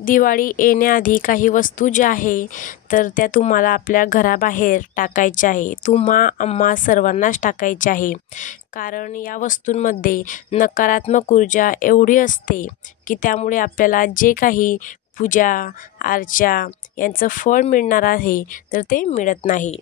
दिवाळी येण्याआधी काही वस्तू ज्या आहे तर त्या तुम्हाला आपल्या घराबाहेर टाकायच्या आहे. आम्हा सर्वांनाच टाकायच्या आहे. कारण या वस्तूंमध्ये नकारात्मक ऊर्जा एवढी असते की त्यामुळे आपल्याला जे काही पूजा अर्चा यांचं फळ मिळणार आहे तर ते मिळत नाही.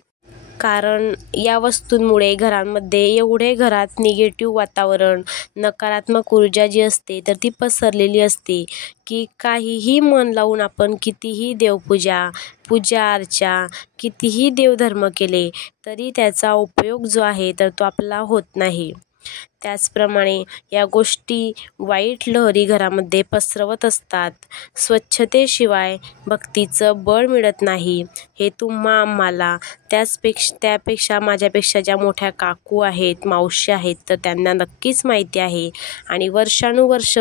कारण या वस्तूंमुळे घरात निगेटिव्ह वातावरण, नकारात्मक ऊर्जा जी असते तर ती पसरलेली असते की काहीही मन लावून आपण कितीही पूजा अर्चा, कितीही देवधर्म केले तरी त्याचा उपयोग जो आहे तर तो आपल्याला होत नाही. त्याचप्रमाणे या गोष्टी वाईट लहरी घरामध्ये पसरवत असतात. स्वच्छतेशिवाय भक्तीचं बळ मिळत नाही हे आम्हाला त्यापेक्षा माझ्यापेक्षा ज्या मोठ्या काकू आहेत, मावशी आहेत तर त्यांना नक्कीच माहिती आहे आणि वर्षानुवर्ष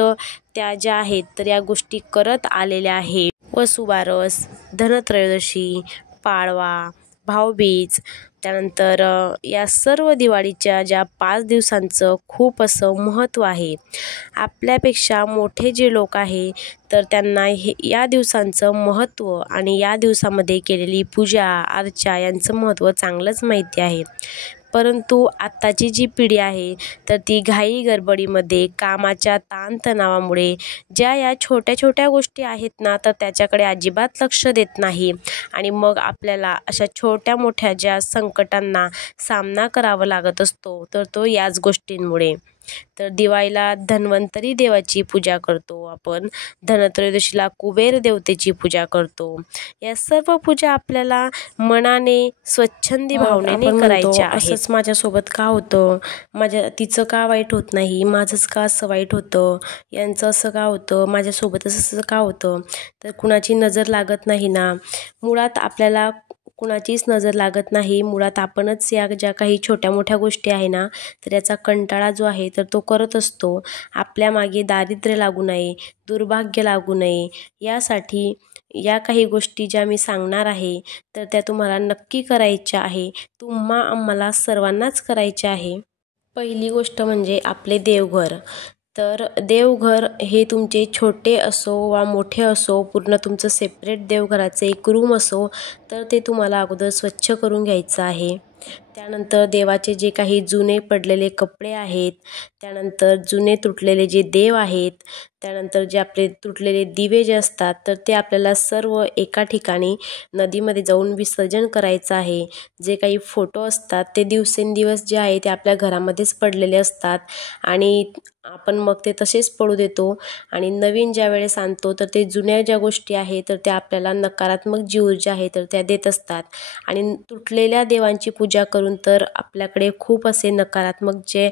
त्या ज्या आहेत तर या गोष्टी करत आलेल्या आहेत. वसुबारस, धनत्रयोदशी, पाडवा, भाऊबीज, त्यानंतर या सर्व दिवाळीच्या ज्या 5 दिवसांचं खूप असं महत्त्व आहे. आपल्यापेक्षा मोठे जे लोक आहे तर त्यांना या दिवसांचं महत्त्व आणि या दिवसामध्ये केलेली पूजा अर्चा यांचं महत्त्व चांगलंच माहिती आहे. परंतु आत्ताची जी पिढी आहे तर ती घाई गडबडीमध्ये कामाच्या ताणतणावामुळे या छोट्या छोट्या गोष्टी आहेत ना तर त्याच्याकडे अजिबात लक्ष देत नाही आणि मग आपल्याला अशा छोट्या मोठ्या ज्या संकटांना सामना करावा लागत असतो तर तो याच गोष्टींमुळे. तर दिवाळीला धन्वंतरी देवाची पूजा करतो आपण, धनत्रयोदशीला कुबेर देवतेची पूजा करतो. या सर्व पूजा आपल्याला मनाने स्वच्छंदी भावनेने करायच्या आहेत. असंच माझ्यासोबत का होतं, तिचं का वाईट होत नाही, माझंच का असं वाईट होतं, यांचं असं का होतं, माझ्यासोबतच असं का होतं, तर कुणाची नजर लागत नाही ना. मुळात आपल्याला कुणाचीच नजर लागत नाही. मुळात आपणच या ज्या काही छोट्या मोठ्या गोष्टी आहे ना तर याचा कंटाळा जो आहे तर तो करत असतो. आपल्या मागे दारिद्र्य लागू नये, दुर्भाग्य लागू नये यासाठी या काही गोष्टी ज्या मी सांगणार आहे तर त्या तुम्हाला नक्की करायच्या आहे. आम्हाला सर्वांनाच करायच्या आहे. पहिली गोष्ट म्हणजे आपले देवघर. तर देवघर हे तुमचे छोटे असो वा मोठे असो, पूर्ण तुमचं सेपरेट देवघराचं एक रूम असो तर ते तुम्हाला अगोदर स्वच्छ करून घ्यायचं आहे. त्यानंतर देवाचे जे काही जुने पडलेले कपडे आहेत, त्यानंतर जुने तुटलेले जे देव आहेत, त्यानंतर जे आपले तुटलेले दिवे जे असतात तर ते आपल्याला सर्व एका ठिकाणी नदीमध्ये जाऊन विसर्जन करायचं आहे. जे काही फोटो असतात ते दिवसेंदिवस जे आहे ते आपल्या घरामध्येच पडलेले असतात आणि आपण मग ते तसेच पडू देतो आणि नवीन ज्या वेळेस आणतो तर ते जुन्या ज्या गोष्टी आहेत तर त्या आपल्याला नकारात्मक जी ऊर्जा आहे तर त्या देत असतात आणि तुटलेल्या देवांची पूजा करून तर आपल्याकडे खूप असे नकारात्मक जे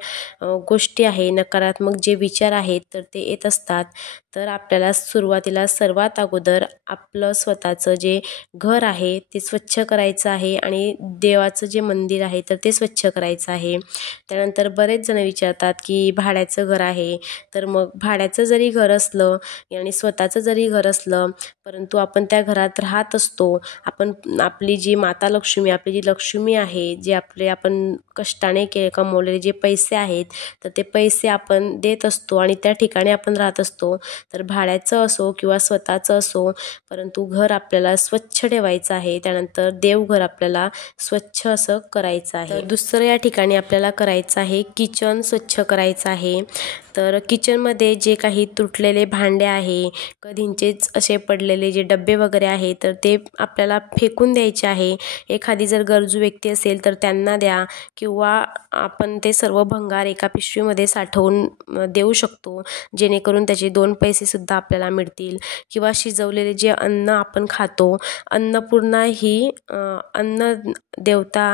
गोष्टी आहे, नकारात्मक जे विचार आहेत तर ते येत असतात. तर आपल्याला सुरुवातीला सर्वात अगोदर आपलं स्वतःचं जे घर आहे ते स्वच्छ करायचं आहे आणि देवाचं जे मंदिर आहे तर ते स्वच्छ करायचं आहे. त्यानंतर बरेच जण विचारतात की भाड्याचं घर आहे, तर मग भाड्याचं जरी घर असलं आणि स्वतःचं जरी घर असलं परंतु आपण त्या घरात राहत असतो. आपली जी माता लक्ष्मी, आपली जी लक्ष्मी आहे, जे आपण कष्टाने कमवलेले जे पैसे आहेत तर ते पैसे आपण देत असतो आणि त्या ठिकाणी आपण राहत असतो. तर भाड्याचं असो किंवा स्वतःचं असो परंतु घर आपल्याला स्वच्छ ठेवायचं आहे. त्यानंतर देवघर आपल्याला स्वच्छ असं करायचं आहे. तर दुसरं या ठिकाणी आपल्याला करायचं आहे किचन स्वच्छ करायचं आहे. तर किचनमध्ये जे काही तुटलेले भांडे आहे, कधींचेच असे पडलेले जे डब्बे वगैरे आहे तर ते आपल्याला फेकून द्यायचे आहे. एखादी जर गरजू व्यक्ती असेल तर त्यांना द्या किंवा आपण ते सर्व भंगार एका पिशवीमध्ये साठवून देऊ शकतो, जेणेकरून त्याचे 2 पैसेसुद्धा आपल्याला मिळतील. किंवा शिजवलेले जे अन्न आपण खातो, अन्नपूर्णा ही अन्न देवता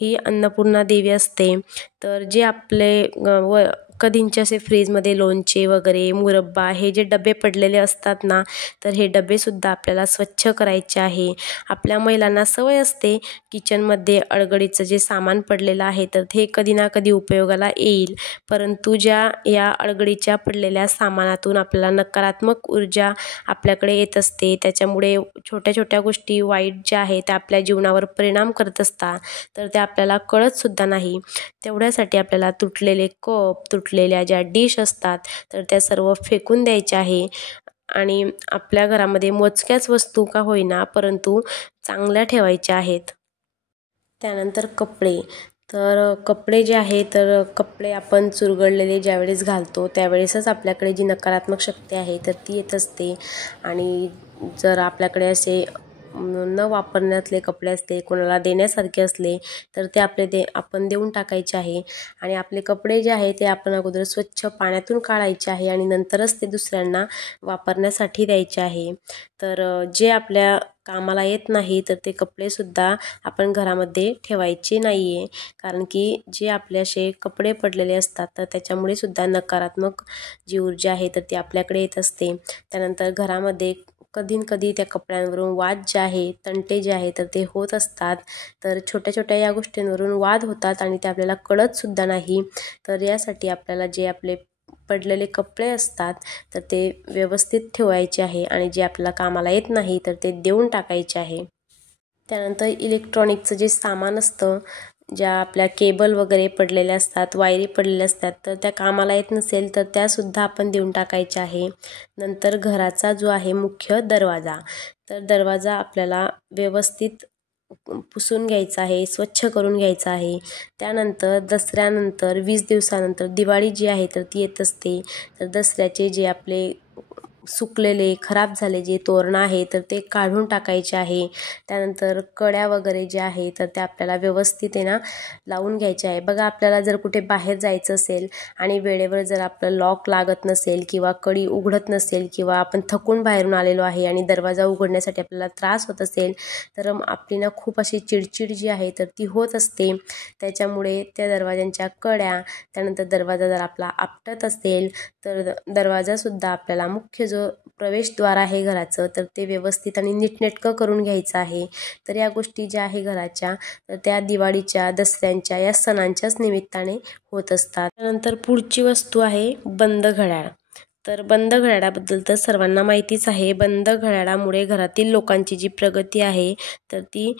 ही अन्नपूर्णा देवी असते. तर जे आपले कधींचे असे फ्रीजमध्ये लोणचे वगैरे, मुरब्बा हे जे डबे पडलेले असतात ना तर हे डबेसुद्धा आपल्याला स्वच्छ करायचे आहे. आपल्या महिलांना सवय असते किचनमध्ये अडगडीचं जे सामान पडलेलं आहे तर ते कधी ना कधी उपयोगाला येईल, परंतु या अडगडीच्या पडलेल्या सामानातून आपल्याला नकारात्मक ऊर्जा आपल्याकडे येत असते. त्याच्यामुळे छोट्या छोट्या गोष्टी वाईट ज्या आहेत त्या आपल्या जीवनावर परिणाम करत असतात तर त्या आपल्याला कळतसुद्धा नाही. तेवढ्यासाठी आपल्याला तुटलेले कप, तुटलेल्या ज्या डिश असतात तर त्या सर्व फेकून द्यायच्या आहे. आणि आपल्या घरामध्ये मोजक्याच वस्तू का होईना परंतु चांगल्या ठेवायच्या आहेत. त्यानंतर कपडे. तर कपडे जे आहे तर कपडे आपण चुरगळलेले ज्यावेळेस घालतो त्यावेळेसच आपल्याकडे जी नकारात्मक शक्ती आहे तर ती येत असते. आणि जर आपल्याकडे असे न वापरण्यातले कपडे असले, कोणाला देण्यासारखे असले तर ते आपण देऊन टाकायचे आहे. आणि आपले कपडे जे आहे ते आपण अगोदर स्वच्छ पाण्यातून काढायचे आहे आणि नंतरच ते दुसऱ्यांना वापरण्यासाठी द्यायचे आहे. तर जे आपल्या कामाला येत नाही तर ते कपडेसुद्धा आपण घरामध्ये ठेवायचे नाही आहे. कारण की जे आपले असे कपडे पडलेले असतात तर त्याच्यामुळे सुद्धा नकारात्मक जी ऊर्जा आहे तर ती आपल्याकडे येत असते. त्यानंतर घरामध्ये कधी त्या कपड्यांवरून वाद जे आहे, तंटे जे आहे तर ते होत असतात. तर छोट्या छोट्या या गोष्टींवरून वाद होतात आणि ते आपल्याला कळतसुद्धा नाही. तर यासाठी आपल्याला जे आपले पडलेले कपडे असतात तर ते व्यवस्थित ठेवायचे आहे आणि जे आपल्याला कामाला येत नाही तर ते देऊन टाकायचे आहे. त्यानंतर इलेक्ट्रॉनिकचं जे सामान असतं, ज्या आपल्या केबल वगैरे पडलेल्या असतात, वायरी पडलेल्या असतात तर त्या कामाला येत नसेल तर त्यासुद्धा आपण देऊन टाकायच्या आहे. नंतर घराचा जो आहे मुख्य दरवाजा, तर दरवाजा आपल्याला व्यवस्थित पुसून घ्यायचा आहे, स्वच्छ करून घ्यायचा आहे. त्यानंतर दसऱ्यानंतर 20 दिवसानंतर दिवाळी जी आहे तर ती येत असते. तर दसऱ्याचे जे आपले सुकलेले खराब झाले जे तोरणं आहे तर ते काढून टाकायचे आहे. त्यानंतर कड्या वगैरे जे आहे तर त्या आपल्याला व्यवस्थित लावून घ्यायच्या आहे. बघा, आपल्याला जर कुठे बाहेर जायचं असेल आणि वेळेवर जर आपलं लॉक लागत नसेल किंवा कडी उघडत नसेल किंवा आपण थकून बाहेरून आलेलो आहे आणि दरवाजा उघडण्यासाठी आपल्याला त्रास होत असेल तर आपली खूप अशी चिडचिड जी आहे तर ती होत असते. त्याच्यामुळे त्या दरवाजांच्या कड्या, त्यानंतर दरवाजा जर आपला आपटत असेल तर दरवाजासुद्धा आपल्याला मुख्य जो प्रवेशद्वार आहे घराचं तर ते व्यवस्थित आणि नीटनेटकं करून घ्यायचं आहे. तर या गोष्टी ज्या आहे घराच्या तर त्या दिवाळीच्या, दसऱ्यांच्या या सणांच्याच निमित्ताने होत असतात. त्यानंतर पुढची वस्तू आहे बंद घड्याळ. तर बंद घड्याळाबद्दल तर सर्वांना माहितीच आहे. बंद घड्याळामुळे घरातील लोकांची जी प्रगती आहे तर ती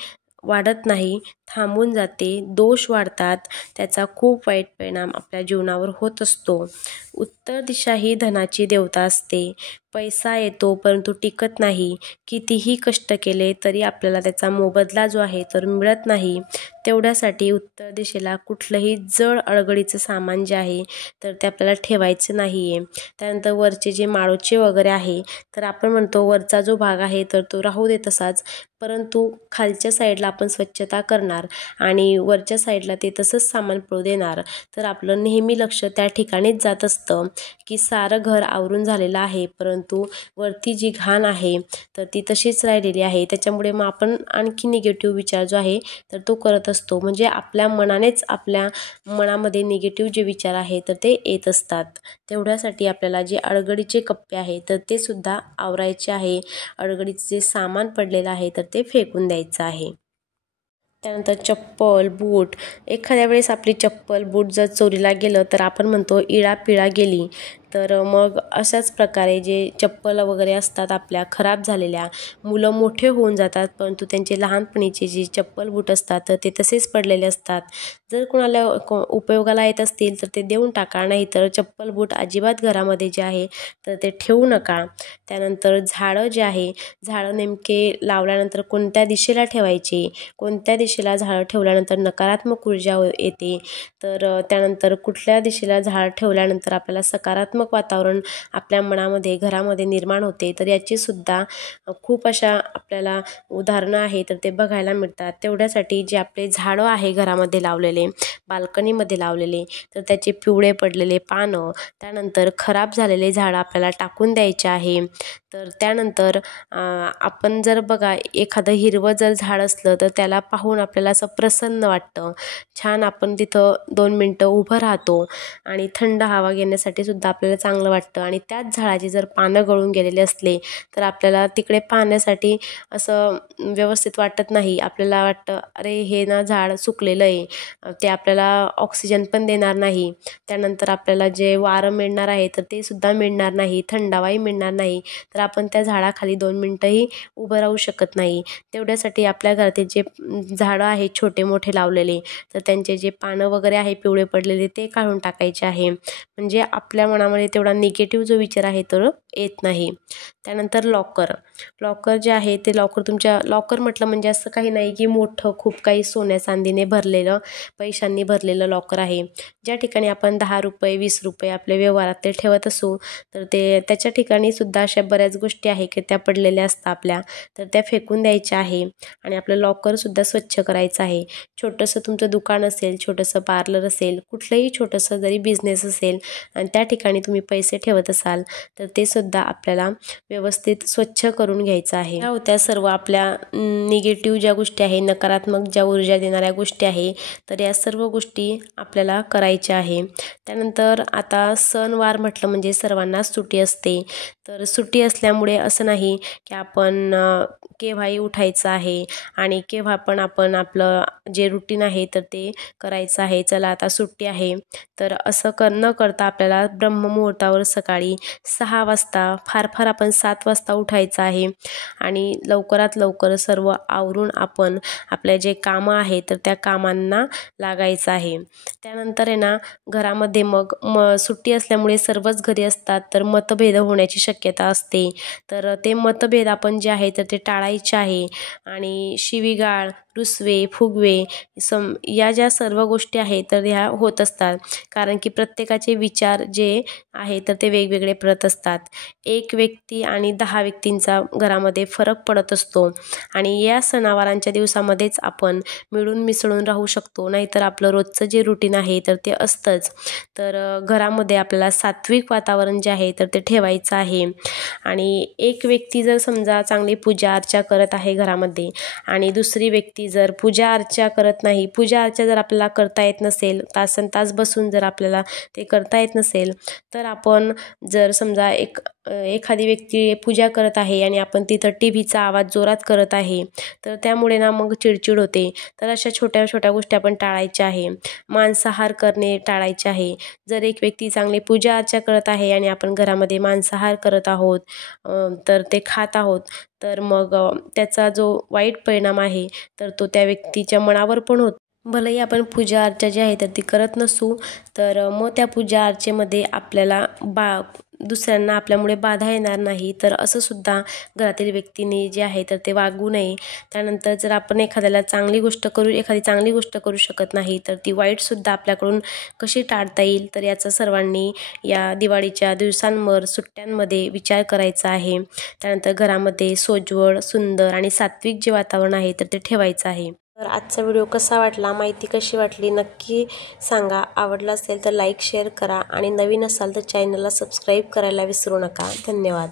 वाढत नाही, थांबून जाते, दोष वाढतात. त्याचा खूप वाईट परिणाम आपल्या जीवनावर होत असतो. उत्तर दिशा ही धनाची देवता असते. पैसा येतो परंतु टिकत नाही. कितीही कष्ट केले तरी आपल्याला त्याचा मोबदला जो आहे तर मिळत नाही. तेवढ्यासाठी उत्तर दिशेला कुठलंही जड अडगडीचं सामान जे आहे तर ते आपल्याला ठेवायचं नाही आहे. त्यानंतर वरचे जे माळोचे वगैरे आहे तर आपण म्हणतो वरचा जो भाग आहे तर तो राहू दे तसाच, परंतु खालच्या साईडला आपण स्वच्छता करणार आणि वरच्या साईडला ते तसंच सामान पडू देणार तर आपलं नेहमी लक्ष त्या ठिकाणीच जात असतं की सारं घर आवरून झालेलं आहे परंतु वरती जी घाण आहे तर ती तशीच राहिलेली आहे. त्याच्यामुळे मग आपण आणखी निगेटिव्ह विचार जो आहे तर तो करत असतो. म्हणजे आपल्या मनानेच आपल्या मनामध्ये निगेटिव्ह जे विचार आहे तर ते येत असतात. तेवढ्यासाठी आपल्याला जे अडगडीचे कप्पे आहे तर ते सुद्धा आवरायचे आहे. अडगडीचे जे सामान पडलेलं आहे तर ते फेकून द्यायचं आहे. त्यानंतर चप्पल, बूट. एखाद्या वेळेस आपली चप्पल, बूट जर चोरीला गेलं तर आपण म्हणतो इळापिळा गेली. तर मग अशाच प्रकारे जे चप्पल वगैरे असतात आपल्या खराब झालेल्या, मुलं मोठे होऊन जातात परंतु त्यांचे लहानपणीचे जे चप्पल बूट असतात तर ते तसेच पडलेले असतात. जर कोणाला उपयोगाला येत असतील तर ते देऊन टाका, नाहीतर चप्पल बूट अजिबात घरामध्ये जे आहे तर ते ठेवू नका. त्यानंतर झाडं जे आहे, झाडं नेमके लावल्यानंतर कोणत्या दिशेला ठेवायचे, कोणत्या दिशेला झाडं ठेवल्यानंतर नकारात्मक ऊर्जा येते, तर त्यानंतर कुठल्या दिशेला झाड ठेवल्यानंतर आपल्याला सकारात्मक वातावरण आपल्या मनामध्ये, घरामध्ये निर्माण होते. तर याची सुद्धा खूप अशा आपल्याला उदाहरणं आहे तर ते बघायला मिळतात. तेवढ्यासाठी जे आपले झाडं आहे घरामध्ये लावलेले, बाल्कनीमध्ये लावलेले तर त्याचे पिवळे पडलेले पानं, त्यानंतर खराब झालेले झाडं आपल्याला टाकून द्यायचे आहे. तर त्यानंतर आपण जर बघा एखादं हिरवं जर झाड असलं तर त्याला पाहून आपल्याला असं प्रसन्न वाटतं, छान आपण तिथं 2 मिनटं उभं राहतो आणि थंड हवा घेण्यासाठी सुद्धा आपल्याला चांगलं वाटतं. आणि त्याच झाडाची जर पानं गळून गेलेले असले तर आपल्याला तिकडे पाहण्यासाठी असं व्यवस्थित वाटत नाही. आपल्याला वाटतं अरे हे झाड सुकलेलं आहे, ते आपल्याला ऑक्सिजन पण देणार नाही. त्यानंतर आपल्याला जे वारं मिळणार आहे तर ते सुद्धा मिळणार नाही, थंडावाही मिळणार नाही. तर आपण त्या झाडाखाली 2 मिनटंही उभं राहू शकत नाही. तेवढ्यासाठी आपल्या घरातील जे झाडं आहेत छोटे मोठे लावलेले तर त्यांचे जे पानं वगैरे आहे पिवळे पडलेले ते काढून टाकायचे आहे. म्हणजे आपल्या मनामध्ये तेवढा निगेटिव्ह जो विचार आहे तो येत नाही. त्यानंतर लॉकर जे आहे ते लॉकर म्हटलं म्हणजे असं काही नाही की मोठं खूप काही सोन्या चांदीने भरलेलं, पैशांनी भरलेलं लॉकर आहे. ज्या ठिकाणी आपण 10 रुपये 20 रुपये आपल्या व्यवहारात ते ठेवत असू, तर त्याच्या ठिकाणी सुद्धा अशा बऱ्याच गोष्टी आहे की त्या पडलेल्या असतात आपल्या, तर त्या फेकून द्यायच्या आहे आणि आपलं लॉकरसुद्धा स्वच्छ करायचं आहे. छोटंसं तुमचं दुकान असेल, छोटंसं पार्लर असेल, कुठलंही छोटंसं जरी बिझनेस असेल आणि त्या ठिकाणी तुम्ही पैसे ठेवत असाल, तर ते सुद्धा आपल्याला व्यवस्थित स्वच्छ करून घ्यायचं आहे. त्या होत्या सर्व आपल्या निगेटिव्ह ज्या गोष्टी आहे, नकारात्मक ज्या ऊर्जा देणाऱ्या गोष्टी आहे, तर या सर्व गोष्टी आपल्याला करायच्या आहे. त्यानंतर आता सणवार म्हटलं म्हणजे सर्वांनाच सुट्टी असते, तर सुट्टी असल्यामुळे असं नाही की आपण केव्हाही उठायचं आहे आणि केव्हा पण आपण आपलं जे रुटीन आहे तर ते करायचं आहे. चला आता सुट्टी आहे, तर असं न करता आपल्याला ब्रह्ममुहूर्तावर सकाळी 6 वाजता, फार आपण 7 वाजता उठायचं आहे आणि लवकरात लवकर सर्व आवरून आपण आपल्या जे कामं आहे तर त्या कामांना लागायचं आहे. त्यानंतर आहे ना, घरामध्ये मग सुट्टी असल्यामुळे सर्वच घरी असतात, तर मतभेद होण्याची शक्यता असते. तर ते मतभेद आपण जे आहे तर ते टाळायचे आहे आणि शिवीगाळ, रुसवे, फुगवे या ज्या सर्व गोष्टी आहेत तर ह्या होत असतात, कारण की प्रत्येकाचे विचार जे आहे तर ते वेगवेगळे पडत असतात. एक व्यक्ती आणि 10 व्यक्तींचा घरामध्ये फरक पडत असतो आणि या सणावारांच्या दिवसामध्येच आपण मिळून मिसळून राहू शकतो. नाहीतर आपलं रोजचं जे रुटीन आहे तर ते असतंच. तर घरामध्ये आपल्याला सात्विक वातावरण जे आहे तर ते ठेवायचं आहे आणि एक व्यक्ती जर समजा चांगली पूजा अर्चा करत आहे घरामध्ये आणि दुसरी व्यक्ती जर पूजा अर्चा करत नाही, पूजा अर्चा जर आपल्याला करता येत नसेल, तासनतास बसून जर आपल्याला ते करता येत नसेल, तर आपण जर समजा एखादी व्यक्ती पूजा करत आहे आणि आपण तिथं टीव्हीचा आवाज जोरात करत आहे, तर त्यामुळे ना मग चिडचिड होते. तर अशा छोट्या छोट्या गोष्टी आपण टाळायच्या आहे. मांसाहार करणे टाळायचे आहे. जर एक व्यक्ती चांगली पूजा अर्चा करत आहे आणि आपण घरामध्ये मांसाहार करत आहोत, तर ते खात आहोत, तर मग त्याचा जो वाईट परिणाम आहे तर तो त्या व्यक्तीच्या मनावर पण होतो. भलेही आपण पूजा अर्चा जी आहे तर ती करत नसू, तर मग त्या पूजा अर्चेमध्ये आपल्याला दुसऱ्यांना आपल्यामुळे बाधा येणार नाही, तर असं सुद्धा घरातील व्यक्तीने जे आहे तर ते वागू नये. त्यानंतर जर आपण एखादी चांगली गोष्ट करू शकत नाही, तर ती वाईटसुद्धा आपल्याकडून कशी टाळता येईल, तर याचा सर्वांनी या दिवाळीच्या दिवसांवर सुट्ट्यांमध्ये विचार करायचा आहे. त्यानंतर घरामध्ये सोज्वळ, सुंदर आणि सात्विक जे वातावरण आहे तर ते ठेवायचं आहे. तर आजचा व्हिडिओ कसा वाटला, माहिती कशी वाटली नक्की सांगा. आवडला असेल तर लाईक शेअर करा आणि नवीन असाल तर चॅनलला सबस्क्राईब करायला विसरू नका. धन्यवाद.